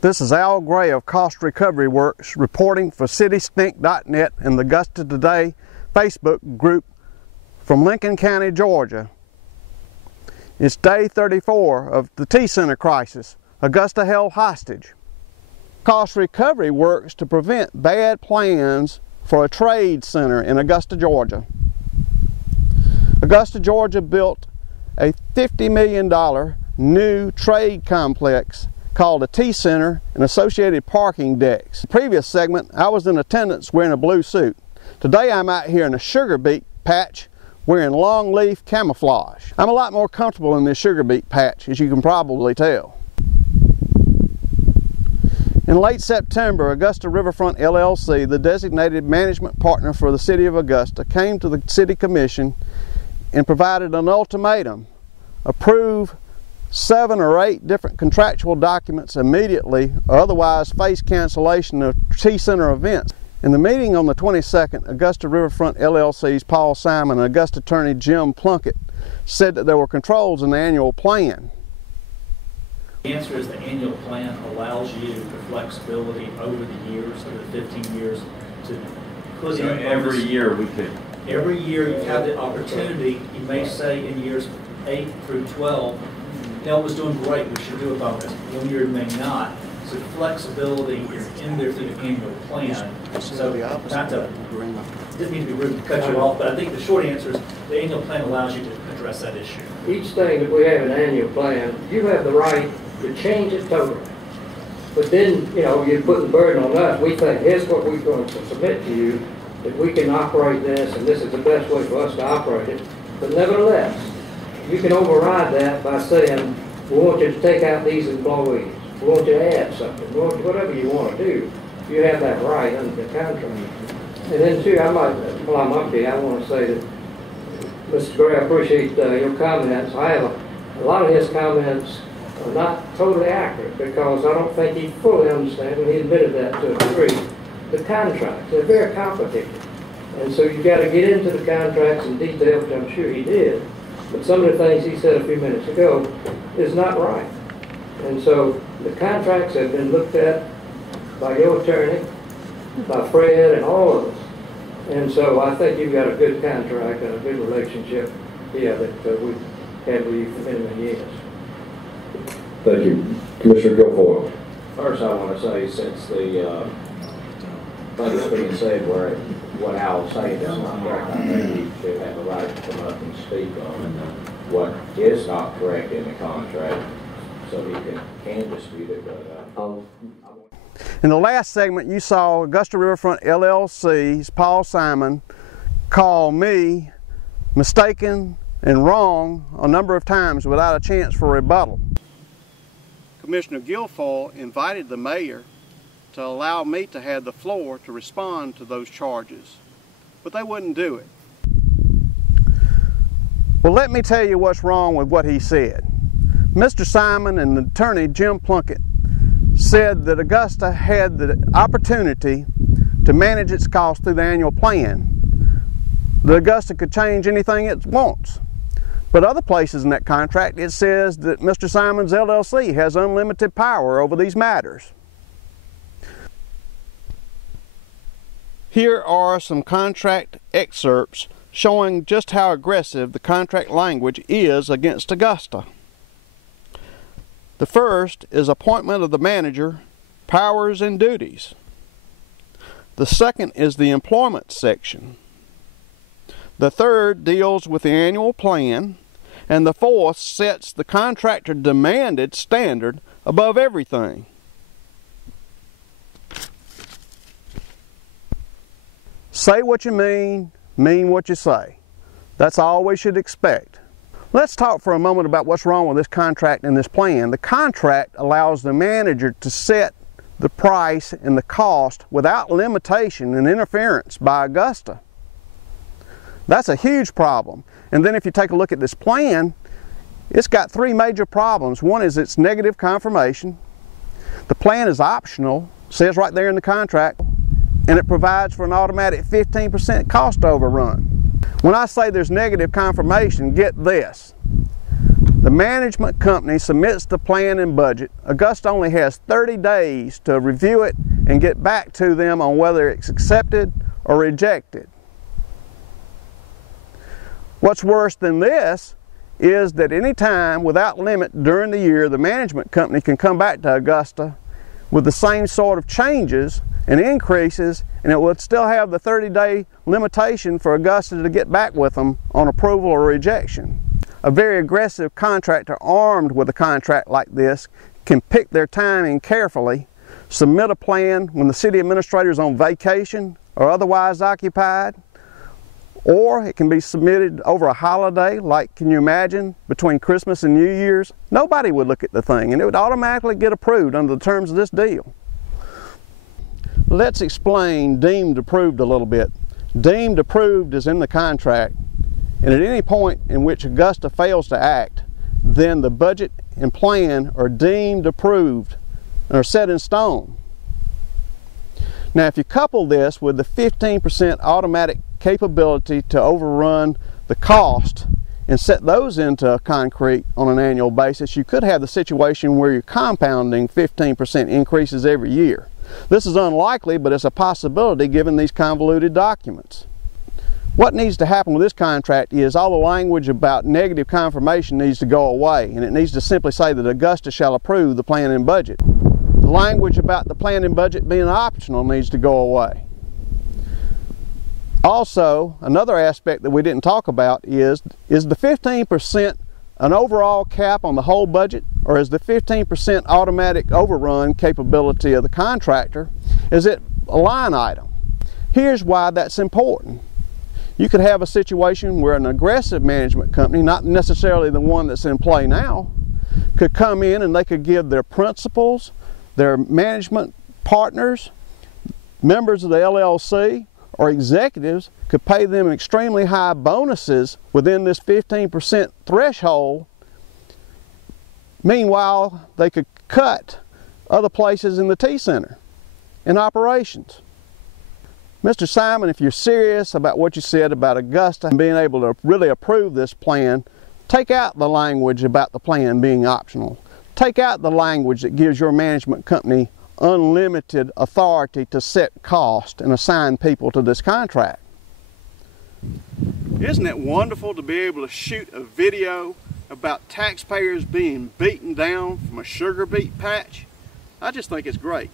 This is Al Gray of Cost Recovery Works reporting for CityStink.net and the Augusta Today Facebook group from Lincoln County, Georgia. It's day 34 of the Tee Center crisis, Augusta held hostage. Cost Recovery works to prevent bad plans for a trade center in Augusta, Georgia. Augusta, Georgia built a $50 million new trade complex called a Tee Center and associated parking decks. In the previous segment, I was in attendance wearing a blue suit. Today I'm out here in a sugar beet patch wearing long leaf camouflage. I'm a lot more comfortable in this sugar beet patch, as you can probably tell. In late September, Augusta Riverfront LLC, the designated management partner for the City of Augusta, came to the City Commission and provided an ultimatum: approve 7 or 8 different contractual documents immediately, or otherwise face cancellation of Tee Center events. In the meeting on the 22nd, Augusta Riverfront LLC's Paul Simon and Augusta Attorney Jim Plunkett said that there were controls in the annual plan. The answer is the annual plan allows you the flexibility over the years, over the 15 years, to put in every year we could. Every year you have the opportunity. You may say in years 8 through 12, Dell was doing great, we should do a bonus. One year may not. So flexibility is in there through the annual plan. So not to, didn't mean to be rude to cut you off, but I think the short answer is the annual plan allows you to address that issue. Each thing that we have in an annual plan, you have the right to change it totally. But then, you know, you're putting the burden on us. We think, here's what we're going to submit to you, that we can operate this, and this is the best way for us to operate it. But nevertheless, you can override that by saying, we want you to take out these employees. We want you to add something. We want you, whatever you want to do, you have that right under the contract. And then too, while I'm up here, I want to say that, Mr. Gray, I appreciate your comments. I have a lot of his comments are not totally accurate, because I don't think he fully understands, and he admitted that to a degree, the contracts. They're very complicated. And so you've got to get into the contracts in detail, which I'm sure he did. But some of the things he said a few minutes ago is not right. And so the contracts have been looked at by your attorney, by Fred, and all of us. And so I think you've got a good contract and a good relationship here that we've had with you for many, many years. Thank you. Commissioner Guilfoyle. First, I want to say, since the things being said where what Al was saying is not correct, I think he should have the right to come up and speak on what is not correct in the contract, so he can dispute it. But in the last segment, you saw Augusta Riverfront LLC's Paul Simon call me mistaken and wrong a number of times without a chance for rebuttal. Commissioner Guilfoyle invited the mayor to allow me to have the floor to respond to those charges, but they wouldn't do it. Well, let me tell you what's wrong with what he said. Mr. Simon and the attorney Jim Plunkett said that Augusta had the opportunity to manage its costs through the annual plan. That Augusta could change anything it wants. But other places in that contract, it says that Mr. Simon's LLC has unlimited power over these matters. Here are some contract excerpts showing just how aggressive the contract language is against Augusta. The first is appointment of the manager, powers and duties. The second is the employment section. The third deals with the annual plan, and the fourth sets the contractor demanded standard above everything. Say what you mean what you say. That's all we should expect. Let's talk for a moment about what's wrong with this contract and this plan. The contract allows the manager to set the price and the cost without limitation and interference by Augusta. That's a huge problem. And then if you take a look at this plan, it's got 3 major problems. One is its negative confirmation. The plan is optional, says right there in the contract, and it provides for an automatic 15% cost overrun. When I say there's negative confirmation, get this. The management company submits the plan and budget. Augusta only has 30 days to review it and get back to them on whether it's accepted or rejected. What's worse than this is that any time without limit during the year, the management company can come back to Augusta with the same sort of changes and increases, and it would still have the 30-day limitation for Augusta to get back with them on approval or rejection. A very aggressive contractor armed with a contract like this can pick their timing carefully, submit a plan when the city administrator is on vacation or otherwise occupied, or it can be submitted over a holiday, like, can you imagine, between Christmas and New Year's? Nobody would look at the thing, and it would automatically get approved under the terms of this deal. Let's explain deemed approved a little bit. Deemed approved is in the contract, and at any point in which Augusta fails to act, then the budget and plan are deemed approved and are set in stone. Now, if you couple this with the 15% automatic capability to overrun the cost and set those into concrete on an annual basis, you could have the situation where you're compounding 15% increases every year. This is unlikely, but it's a possibility given these convoluted documents. What needs to happen with this contract is all the language about negative confirmation needs to go away, and it needs to simply say that Augusta shall approve the plan and budget. The language about the plan and budget being optional needs to go away. Also, another aspect that we didn't talk about is the 15% an overall cap on the whole budget, or is the 15% automatic overrun capability of the contractor, is it a line item? Here's why that's important. You could have a situation where an aggressive management company, not necessarily the one that's in play now, could come in and they could give their principals, their management partners, members of the LLC, or executives could pay them extremely high bonuses within this 15% threshold. Meanwhile, they could cut other places in the Tee Center in operations. Mr. Simon, if you're serious about what you said about Augusta and being able to really approve this plan, take out the language about the plan being optional. Take out the language that gives your management company unlimited authority to set cost and assign people to this contract. Isn't it wonderful to be able to shoot a video about taxpayers being beaten down from a sugar beet patch? I just think it's great.